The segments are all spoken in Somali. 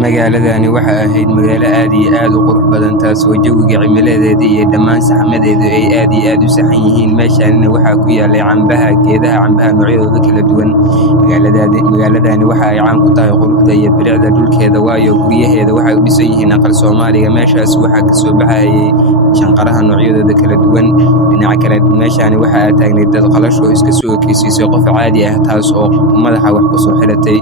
Magaaladani waxay ahayd magaalo aad iyo aad u qurux badan taasoo jawiga cimiladeeda iyo dhammaan saxmaddeedu ay aad iyo aad u saxan yihiin. Meeshaanina waxaa ku yaallay geedaha cambaha noocyadooda kala duwan. Magaaladani waxa ay caan ku tahay quruxda iyo bilicda dhulkeeda, waayo guryaheeda waxay u dhisan yihiin aqal Soomaaliga. Meeshaas waxaa ka soo baxayay shanqaraha noocyadooda kala duwan. Dhinaca kale, meeshaani waxaa taagnayd dad qalasho iska soo ekaysiisay qof caadi ah, taas oo madaxa wax ku soo xiratay.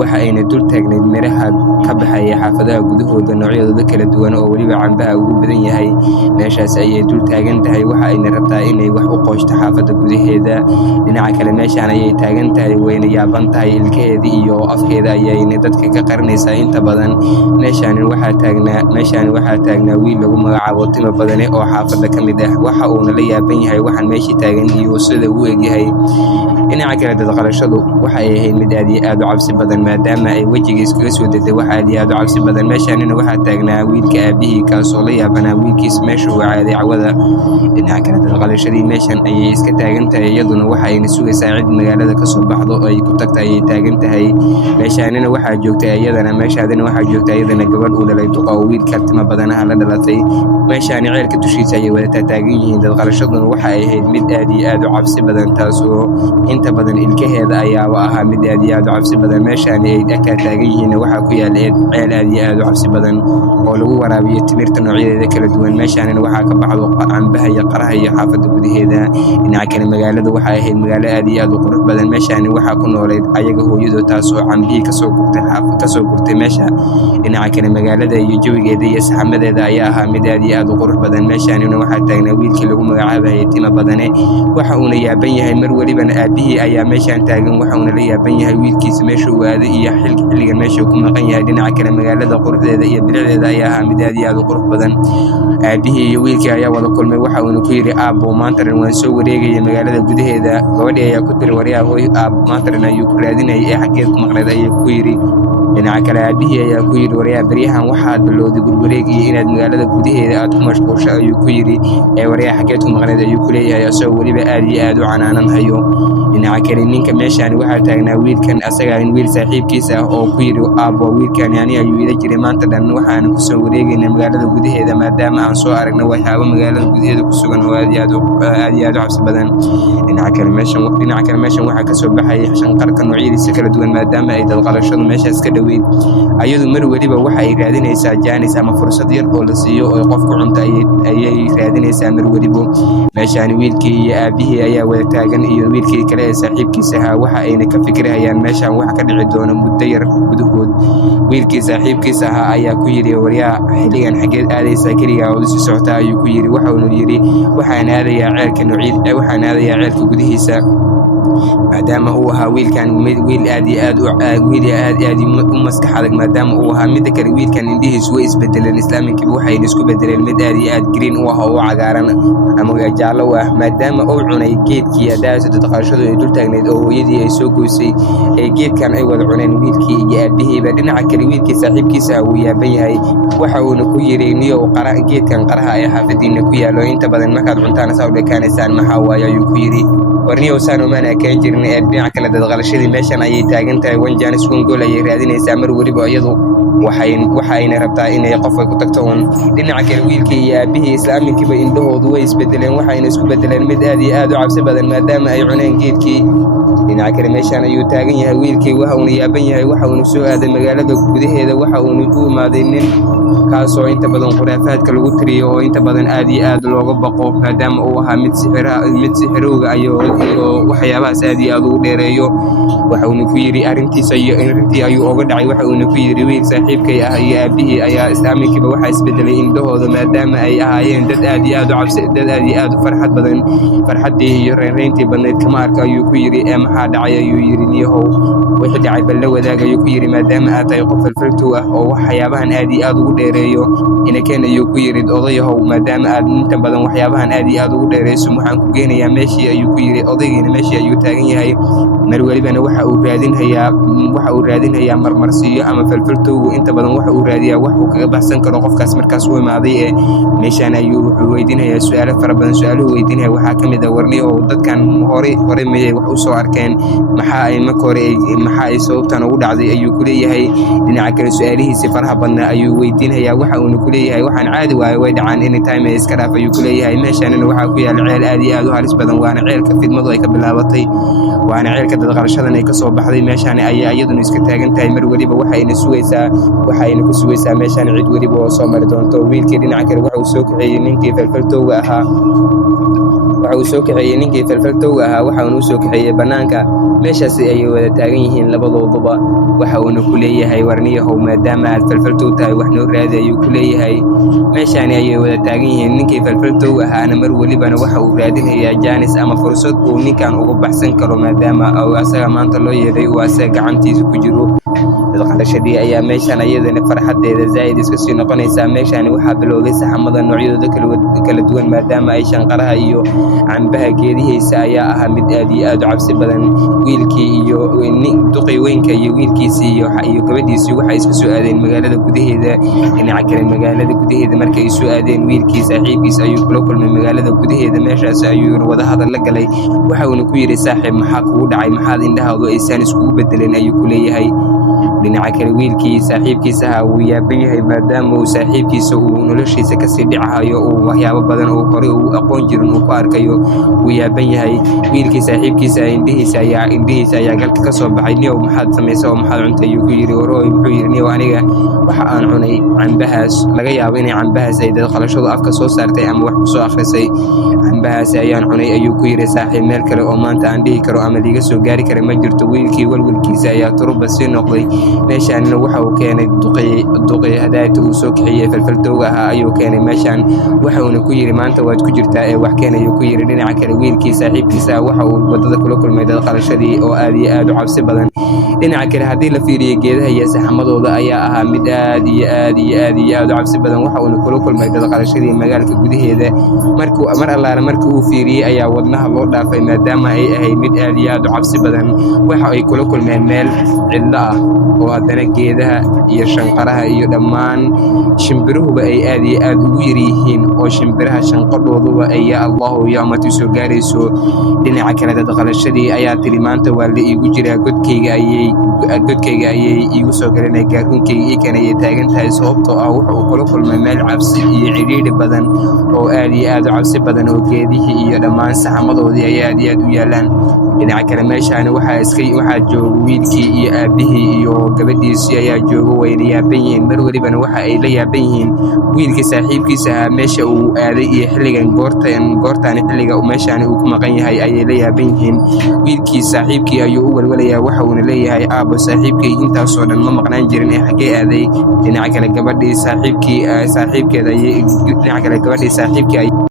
Waxa ayna dul taagnayd miraha ka baxaya xaafadaha gudahooda noocyadooda kala duwan oo weliba cambaha ugu badan yahay. Meeshaas ayay dul taagan tahay, waxa ayna rabtaa inay wax u qooshto xaafadda gudaheeda. Dhinaca kale, meeshaan ayay taagan tahay, wayna yaaban tahay. Ilkaheeda iyo afkeeda ayayna dadka ka qarinaysaa inta badan. Meeshaani waxaa taagnaa wiil lagu magacaabo Timo Badane oo xaafadda ka mid ah. Waxa uuna la yaaban yahay waxaan meeshii taagan iyo sida uu egyahay. Dhinaca kale, dad qalashadu waxay ahayd mid aad iyo aad u cabsi badan, maadaama ay wejiga iskaga soo degtay wax aad iyo aad u cabsi badan. Meeshaanina waxaa taagnaa wiilka aabihii, kaasoo la yaabanaa wiilkiisa meesha uu caaday cawada. Dhinaca kale, dad qalashadii meeshan ayay iska taagan tahay, iyaduna waxa ayna sugaysaa cid magaalada ka soo baxdo oo ay ku tagta ayay taagan tahay. Meeshaadina waxaa joogta iyadana gabadh uu dhalay duqa oo wiilka Timo Badanaha la dhalatay. Meeshaani ceelka dushiisa ayay wada taagan yihiin. Dad qalashaduna waxa ay ahayd mid aad iyo aad u cabsi badan, taasoo inta badan ilkaheeda ayaaba ahaa mid aad iyo aad u cabsi badan. Meeshaani ay dhanka taagan yihiin waxaa ku yaalla ceel aad iyo aad u cabsi badan oo lagu waraabiyo timirta noocyadeeda kala duwan. Meeshaanina waxaa ka baxdo cambaha iyo qaraha iyo xaafadda gudaheeda. Dhinaca kale, magaaladu waxay ahayd magaalo aad iyo aad u qurux badan. Meeshaani waxaa ku noolayd ayaga hooyadood, taasoo cambihii kasoo gurtay meesha. Dhinaca kale, magaalada iyo jawigeeda iyo saxmaddeeda ayaa ahaa mid aad iyo aad u qurux badan. Meeshaanina waxaa taagnaa wiilkii lagu magacaabayay Timo Badane. Waxa uuna yaaban yahay mar walibana aabihii ayaa meeshaan taagan, waxa uuna la yaaban yahay wiilkiisa meesha uu aaday iyo xilligan meesha uu ku maqan yahay. Dhinaca kale, magaalada quruxdeeda iyo bilicdeeda ayaa ahaa mid aad iyo aad u qurux badan. Aabihii iyo wiilkii ayaa wada kulmay. Waxa uuna ku yidhi, aabbo, maanta dhan waan soo wareegayay magaalada gudaheeda. Gabadhii ayaa ku tiri, waryaa hooy, aabbo maanta dhan ayuu ku raadinayay ee xaggeed ku maqnayd ayuu ku yidhi. Dhinaca kale, aabihii ayaa ku yidhi, waryaa baryahan waxaad bilowday gurwareegii inaad magaalada gudaheeda aad ku mashquulsho ayuu ku yidhi. Waryaa xaggeed ku maqnayd ayuu ku leeyahay, asagoo weliba aad iyo aad u canaananhayo. Dhinaca kale, ninka meeshaani waxaa taagnaa wiilkan asaga wiil saaxiibkiisa ah oo ku yidhi, aabbo, wiilkani ani ayuu ila jiray maanta dhan, waxaana ku soo wareegaynaa magaalada gudaheeda maadaama aan soo aragna waxyaabo magaalada gudaheeda ku sugan oo aad iyo aad u cabsi badan. Dhinaca kale, meeshan waxaa ka soo baxay shanqarka noocyadiisa kala duwan, maadaama ay dad qalashadu meeshaas ka dhoweyd. Ayadu mar weliba waxa ay raadinaysaa jaanis ama fursad yar oo la siiyo oo qofku cunto ayay raadinaysaa mar weliba. Meeshaani wiilkii iyo aabihii ayaa wada taagan iyo wiilkii kale ee saaxiibkiisa ahaa. Waxa ayna ka fikirayaan meeshaan wax ka dhici doono muddo yar gudahood. Wiilkii saaxiibkiisa ahaa ayaa ku yidhi, waryaa xilligan xaggeed aadaysaa keligaa oo sii socotaa ayuu ku yidhi. Waxa uuna yidhi, waxaan aadayaa ceelka gudihiisa, maadaama uu ahaa wiilkan wiil aad iyo u maskax adag. Maadaama uu ahaa midda kale, wiilkan indhihiisu way isbedeleen, islaaminkiiba waxayna isku bedeleen mid aad iyo aad green u ah oo cagaaran ama jaallo u ah, maadaama uu cunay geedkii haddaas dad qalashadu ay dul taagnayd oo hooyadii ay soo goysay ee geedkan ay wada cuneen wiilkii iyo aabihiiba. Dhinaca kale, wiilkii saaxiibkiisa wuu yaaban yahay. Waxa uuna ku yidhi, niyow, geedkan qaraha ee xaafadiina ku yaallo inta badan markaad cuntaan saa u dhekaanaysaan, maxaa waaye ayuu ku yidhi. Warniyow, saan umaan ekaan jirin. Dhinaca kale, dad qalashadii meeshan ayay taagan tahay, wanjaanis gool ayay raadinaysaa mar weliba. Iyadu waxa ayna rabtaa inay qofka ku tagto un. Dhinaca kale, wiilkii iyo aabihii islaaminkiiba indhahoodu way isbedeleen, waxayna isku bedeleen mid aad iyo aad u cabsi badan maadaama ay cuneen geedkii. Dhinaca kale, meeshaan ayuu taagan yahay wiilkii, waxa uuna yaaban yahay. Waxa uuna soo aaday magaalada gudaheeda. Waxa uuna u imaaday nin kaasoo inta badan khuraafaadka lagu tiriyo oo inta badan aad iyo aad looga baqo, maadaama uu ahaa mid sixirowga iyo waxyaabahaas aad iyo aad ugu dheereeyo. Waxa uuna ku yidhi arrintii ayuu oga dhacay. Waxa uuna ku yidhi, wiil saaxiibkay ah iyo aabihii ayaa islaaminkiiba waxaa isbedelay indhahooda maadaama ay ahaayeen dad aad iyo aad u farxad badan. Farxaddii iyo reynreyntii badnayd kama arka ayuu ku yidhi. Maxaa dhacay ayuu yidhi. Niyahow, wixii dhacay bal la wadaag ayuu ku yidhi, maadaama aad tahay qof falfaltow ah oo waxyaabahan aad iyo aad ugu dheereeyo. Inakeen ayuu ku yidhi, odayahow, maadaama aad inta badan waxyaabahan aad iyo aad ugu dheereyso, waxaan ku geenayaa meeshii ayuu ku yidhi. Odaygiina meeshii ayuu taagan yahay. Mar welibana waxa uu raadinhayaa marmarsiiyo ama falfaltow inta badan waxa uu raadiyaa wax uu kaga baxsan karo qofkaas markaas u imaaday ee meeshaan ayuu wuxuu weydiinayaa su'aalo fara badan. Su'aaluhu weydiinaya waxaa ka mid ah warniyahow dadkan hore miyay wax u soo arkeen, maxaa ay marka hore maxaa ay sababtan ugu dhacday ayuu ku leeyahay. Dhinaca kale su'aalihiisi faraha badnaa ayuu weydiinayaa, waxa uuna ku leeyahay waxaan caadi waaye way dhacaan anytime ee iska dhaaf ayuu ku leeyahay. Meeshaanina waxaa ku yaala ceel aad iyo aad u halis badan, waana ceelka fidmadu ay ka bilaabatay, waana ceelka dadqalashadan ay ka soo baxday. meeshaan ayaa iyaduna iska taagan tahay mar weliba waxayna ku sugaysaa meeshaan cid weliba oo soo mari doonto. Wiilkii dhinaca kale waxa uu soo kaxeeyey ninkii falfaltowga ahaa waxa uuna u soo kaxeeyey bannaanka. meeshaasi ayay wada taagan yihiin labadooduba. waxa uuna ku leeyahay warniyahow maadaama aad falfaltow tahay wax noo raadi ayuu ku leeyahay. meeshaani ayay wada taagan yihiin. ninkii falfaltow ahaana mar welibana waxa uu raadinayaa jaanis ama fursad uu ninkan uga baxsan karo maadaama asaga maanta loo yeedhay uu asaga gacantiisa ku jiro. dadqalashadii ayaa meeshaan iyadana farxadeeda zaa'id iska sii noqonaysaa. meeshaani waxaa bilowday saxamada noocyadooda kala duwan maadaama ay shanqaraha iyo cambaha geedihiisa ayaa ahaa mid aad iyo aad u cabsi badan. wiilkii iyo duqii weynka iyo wiilkiisii iyo gabadhiisii waxay iska soo aadeen magaalada gudaheeda. dhinaca kale magaalada gudaheeda markay soo aadeen wiilkii saaxiibkiis ayuu kula kulmay magaalada gudaheeda. meeshaas ayuuna wada hadal la galay. waxa uuna ku yidhi saaxiib maxaa kugu dhacay, maxaad indhahaadu aysaan iskugu bedeleen ayuu ku leeyahay. dhinaca kale wiilkii saaxiibkiisa ahaa wuu yaaban yahay maadaama uu saaxiibkiisa uu noloshiisa kasii dhicahayo uu waxyaabo badan oo hore uu aqoon jirin uu ku arkayo wuu yaaban yahay. wiilkii saaxiibkiisa indhihiisa ayaa galka ka soo baxay. niyow maxaad samaysay oo maxaad cuntay ayuu ku yidhi. warooy wuxuu yidhi niyow aniga waxa aan cunay cambahaas, laga yaabo inay cambahaas ay dadqalashadu afka soo saartay ama wax ku soo akhrisay. cambahaasi ayaan cunay ayuu ku yidhi. saaxiib meel kale oo maanta aan dhihi karo ama liiga soo gaari kara ma jirto. wiilkii walwalkiisa ayaa turuba sii noqday. meeshaanina waxa uu keenay duqii hadaayta uu soo kaxeeyey falfaltowga ahaa ayuu keenay meeshaan. waxa uuna ku yidhi maanta waad ku jirtaa ee wax keen ayuu ku yidhi. dhinaca kale wiilkii saaxiibkiisa waxa uu wadada kula kulmay dadqalashadii oo aad iyo aad u cabsi badan. dhinaca kale haddii la fiiriyo geedaha iyo saxamadooda ayaa ahaa mid aad iyo aad u cabsi badan. waxa uuna kula kulmay dadqalashadii magaalka gudaheeda. mar allaala markii uu fiiriyey ayaa wadnaha loo dhaafay maadaama ay ahayd mid aad iyo aad u cabsi badan. waxa ay kula kulmeen meel cidlo ah oo haddana geedaha iyo shanqaraha iyo dhammaan shimbiruhuba ay aad iyo aad ugu yar yihiin oo shimbiraha shanqadhooduba ay yaa allahu yaamatu soo gaarayso. dhinaca kale dadqalashadii ayaa tiri maanta waa la iigu jiraa godkayga ayay iigu soo galanay gaaruunkayga iikan ayay taagan tahay sababtoo ah wuxa uu kula kulmay meel cabsi iyo cidhiidhi badan oo aad iyo aad u cabsi badan oo geedihii iyo dhammaan saxamadoodii ay aad iyo aad u yaalaan. dhinaca kale meeshaani waxaa jooga wiilkii iyo aabbihii iyo gabadhiisii ayaa jooga wayna yaaban yihiin. mar welibana waxa ay la yaaban yihiin wiilkii saaxiibkiisa ahaa meesha uu aaday iyo xilligan goortaani xilliga meeshaani uu ku maqan yahay ayay la yaaban yihiin. wiilkii saaxiibkii ayuu u walwalayaa. waxa uuna leeyahay aabbo saaxiibkay intaasoo dhan ma maqnaan jirin ee xaggee aaday. dhinaca kale gabadhii saaxiibkeeda